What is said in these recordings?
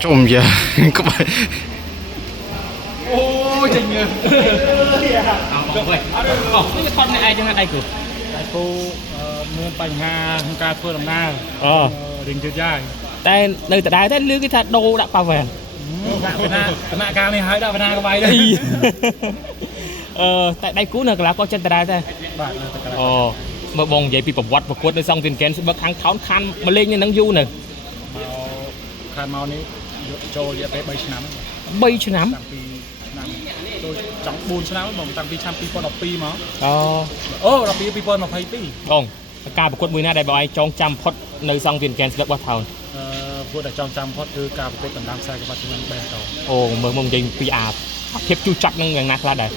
trộm giờ các bạn ôi trình người vậy cái con này ai cho đây của cô mưa bành hà không ca phơi làm na đình chưa dàiแต่ในแต่ได้แต่เรื่องที่ถ้าโดดักปลาแหวน nạ ca này hái đã vào na có bay đây แต่ได้กู้เนี่ยก็แล้วก็เจนแต่ได้แต่ bạn มาบองใหญ่ปีประวัติประกวดในซองวินแกนบางครั้งท้อนคันมาเล่นยังนั่งยูเนี่ย khai mau ní trôi đi tới 3 năm ใบชนะ tăng pi năm tôi chẳng 4 năm mà tăng pi trăm pi con đọc pi mà อ๋อ đọc pi con mà phải pi บองการประกวดมือหน้าได้บอยจองจำพอดในซองวินแกนเลือกว่าเท่า พูดแต่จองจำพอดคือการประกวดต่างๆใส่กับปัจจุบันแบนต่อ โอ้เมืองยิงปีอาบเทียบจูจัดนั่งอย่างนักละได้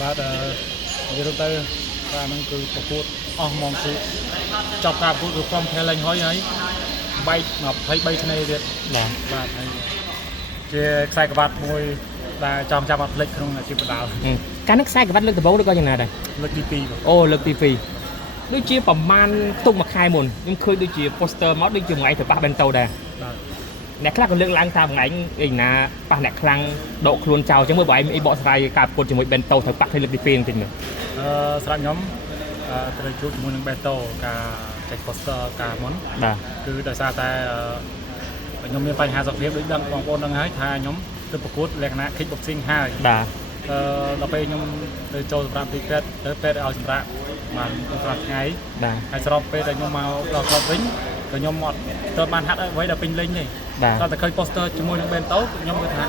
បាទនិយាយទៅការហ្នឹងគឺប្រកួតអស់ហ្មងគឺចប់ការប្រកួតគឺក្រុមខេលេងហើយបែក23ឆ្នេរទៀត បាទ បាទហើយជាខ្សែក្បាត់មួយដែលចង់ចាប់អត់ភ្លេចក្នុងអាជីពបណ្ដាល ការនឹកខ្សែក្បាត់លើកដំបូងឬក៏យ៉ាងណាដែរ លើកទី2 អូលើកទី2ដូចជាប្រមាណទុកមួយខែមុនខ្ញុំឃើញដូចជា poster មកដូចជាមួយឯងទៅប៉ះបេនតូដែរ បាទ អ្នកខ្លះក៏លើកឡើងថាមួយឯងឯណាប៉ះអ្នកខ្លាំងដកខ្លួនចោលអញ្ចឹងមើលបងឯងអីបកស្រាយការប្រកួតជាមួយបេនតូត្រូវប៉ះទៅលើកទី2បន្តិចមើល សម្រាប់ខ្ញុំត្រូវជួបជាមួយនឹងបេតូការចែក poster ការមុន បាទ គឺដោយសារតែខ្ញុំមានបញ្ហាសុខភាពដូចដឹងបងប្អូនដឹងហើយថាខ្ញុំទៅប្រកួតលក្ខណៈ kickboxing ហើយ បាទ ដល់ពេលខ្ញុំទៅចូលសម្រាប់ទីពេទ្យទៅពេទ្យឲ្យសម្រាប់បាន5ថ្ងៃ បាទ ហើយស្របពេលដែលខ្ញុំមកដល់ក្លឹបវិញក៏ខ្ញុំអត់ទៅបានហាត់អ្វីដល់ពេញលេងទេ បាទ តែឃើញ poster ជាមួយនឹងបេនតូខ្ញុំគិតថា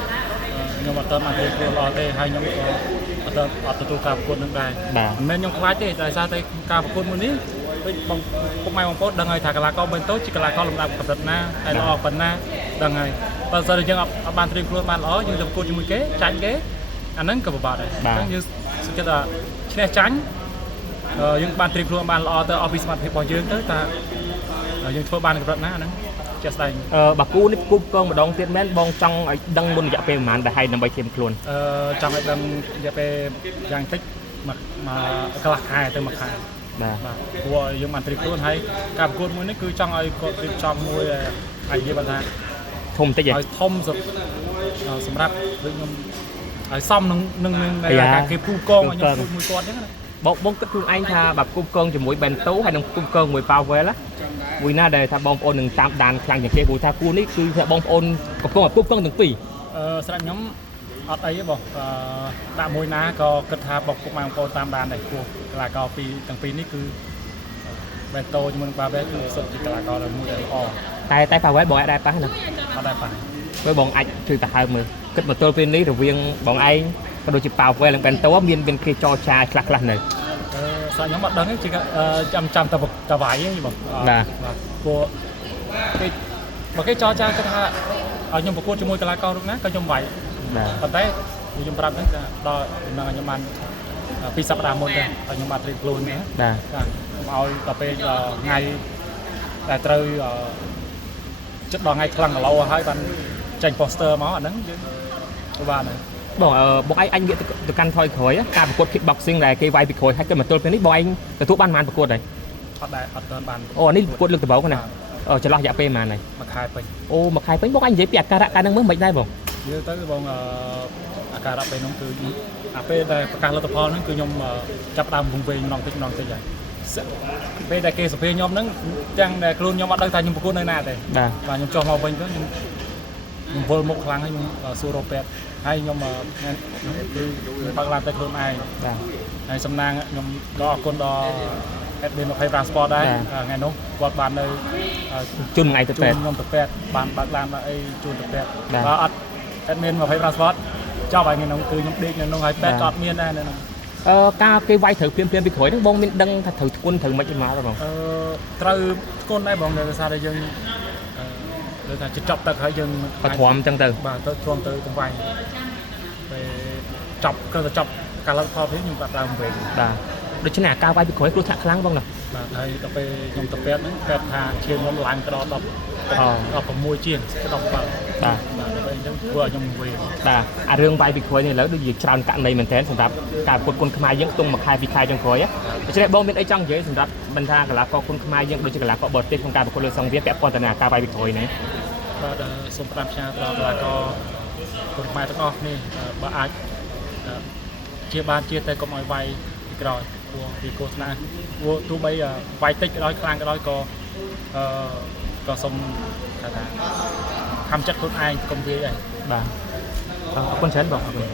ខ្ញុំអត់ទៅបានធ្វើខ្លួនល្អទេហើយខ្ញុំក៏អត់ទទួលការប្រកួតនឹងដែរ បាទ មិនមែនខ្ញុំខ្លាចទេដោយសារតែការប្រកួតមួយនេះដូចបងពុកម៉ែបងប្អូនដឹងហើយថាកីឡាករបេនតូជាកីឡាករលំដាប់កម្រិតណាហើយល្អប៉ុណ្ណាដឹងហើយបើសិនជាយើងអត់បានត្រៀមខ្លួនបានល្អយើងទៅប្រកួតជាមួយគេចាញ់គេអាហ្នឹងក៏ពិបាកដែរអញ្ចឹងយើងសង្កេតថាឈ្នះចាញ់យើងបានត្រៀមខ្លួនបានល្អទៅអស់ពីសមត្ថភាពរបស់យើងទៅថាយើងធ្វើបានកម្រិតណាហ្នឹងជាក់ស្ដែង បាគូនេះគូកងម្ដងទៀតមែនបងចង់ឲ្យដឹងមុនរយៈពេលប្រហែលដែលឲ្យដើម្បីធៀមខ្លួន ចង់ឲ្យដឹងរយៈពេលយ៉ាងតិចមកកន្លះខែទៅមួយខែ បាទ បាទព្រោះយើងបានត្រៀមខ្លួនហើយការប្រកួតមួយនេះគឺចង់ឲ្យគាត់រៀបចំមួយហើយនិយាយបានថា ធំតិច ឲ្យធំសម្រាប់ដូចខ្ញុំឲ្យសមនឹងការគេពូកងឲ្យខ្ញុំមួយគាត់អញ្ចឹងណា បងគិតខ្លួនឯងថាបើគូកងជាមួយបេនតូហើយនឹងគូកងមួយប៉ាវែលមួយណាដែលថាបងប្អូននឹងតាមដានខ្លាំងជាងគេព្រោះថាគូនេះគឺថាបងប្អូនកំពុងតែគូកងទាំងពីរ សម្រាប់ខ្ញុំអត់អីទេបងដាក់មួយណាក៏គិតថាបងពុកម៉ែបងប្អូនតាមដានដែរព្រោះកីឡាករពីរទាំងពីរនេះគឺបេនតូជាមួយនឹងប៉ាវែលគឺសុទ្ធជាកីឡាករដែលមួយដែលល្អ តែប៉ាវែលបងអាចដែរប៉ះណា អត់ដែរប៉ះ ពេលបងអាចជួយទៅហើមមើលគិតមកទល់ពេលនេះរវាងបងឯងក៏ដូចជាប៉ាវែលនិងបេនតូមានគេចរចាខ្លះនៅ ស្អាតខ្ញុំអត់ដឹងទេចាំតវាយហ្នឹងបងបាទព្រោះគេបើគេចរចាគាត់ថាឲ្យខ្ញុំប្រកួតជាមួយកីឡាកររូបណាក៏ខ្ញុំវាយ បាទ ប៉ុន្តែខ្ញុំប្រាប់ហ្នឹងថាដល់ដំណឹងខ្ញុំបាន2សប្តាហ៍មុនទៅខ្ញុំបានត្រៀមខ្លួនហ្នឹង បាទ ខ្ញុំឲ្យដល់ពេលថ្ងៃដែលត្រូវចិត្តដល់ថ្ងៃខ្លាំងគីឡូហើយបានចេញ poster មកអាហ្នឹងយើងទៅបានហើយ បងបងឯងងាកទៅកាន់ថយក្រោយការប្រកួត kickboxing ដែលគេវាយពីក្រោយហើយគិតមកទល់ពេលនេះបងឯងទទួលបានប៉ុន្មានប្រកួតហើយ អត់ទាន់បាន អូនេះប្រកួតលើកដំបូងណាចន្លោះរយៈពេលប៉ុន្មានហើយ មួយខែពេញ អូមួយខែពេញបងឯងនិយាយពីអាការៈកាលហ្នឹងមើលមិនដែរបង និយាយទៅបងអាការៈពេលហ្នឹងគឺអាពេលដែលប្រកាសលទ្ធផលហ្នឹងគឺខ្ញុំចាប់ដើមវង្វេងម្ដងតិចហើយពេលដែលគេសភាខ្ញុំហ្នឹងទាំងដែលខ្លួនខ្ញុំអត់ដឹងថាខ្ញុំប្រកួតនៅណាទេ បាទ បាទខ្ញុំចុះមកវិញទៅខ្ញុំវល់មុខខ្លាំងហើយខ្ញុំសួររកពេទ្យហើយខ្ញុំគឺបើកឡានទៅខ្លួនឯង បាទ ហើយសំណាងខ្ញុំក៏អរគុណដល់ admin 25 sport ដែរថ្ងៃនោះគាត់បាននៅ ជូនថ្ងៃទៅពេទ្យ ខ្ញុំទៅពេទ្យបានបើកឡានមកអីជូនទៅពេទ្យ បាទ បើអត់ admin 25 sport ចប់ហើយថ្ងៃនោះគឺខ្ញុំដេកនៅនោះហើយពេទ្យក៏អត់មានដែរនៅនោះ ការគេវាយត្រូវភ្លាមពីក្រោយហ្នឹងបងមានដឹងថាត្រូវធ្ងន់ត្រូវមិនមកទេបង ត្រូវធ្ងន់ដែរបងដោយសារតែយើងដូចថាចប់ទឹកហើយយើង បើទ្រាំអញ្ចឹងទៅ បាទទៅទ្រាំទៅទាំងវាយពេលចប់គឺទៅចប់កាលផលវិញខ្ញុំបាត់ដើមវិញ បាទ ដូច្នេះការវាយពីក្រោយគ្រោះថ្នាក់ខ្លាំងបងណា បាទហើយដល់ពេលខ្ញុំទៅពេទ្យហ្នឹងពេទ្យថាឈាមខ្ញុំឡើងទៅដល់16ជាង17បាទដើម្បីអញ្ចឹងធ្វើឲ្យខ្ញុំវិញ បាទអារឿងវាយពីក្រោយនេះឥឡូវដូចជាច្រើនករណីមែនទែនសម្រាប់ការប្រកួតគុនខ្មែរយើងខ្ទង់មួយខែពីរខែចុងក្រោយដូច្នេះបងមានអីចង់និយាយសម្រាប់មិនថាកីឡាករគុនខ្មែរយើងដូចជាកីឡាករបរទេសក្នុងការប្រកួតលើសង្វៀនពាក់ព័ន្ធទៅនឹងការវាយពីក្រោយហ្នឹង បាទសូមផ្ដាំផ្ញើទៅដល់កីឡាករគុនខ្មែរទាំងអស់គ្នាបើអាចជាបានជាតែកុំឲ្យវាយពីក្រោយពីគោលស្នាទោះបីវាយតិចក៏ដោយខ្លាំងក៏ដោយក៏សូមថាខំចិត្តខ្លួនឯងកុំវាយដែរ បាទអរគុណច្រើនបងអរគុណ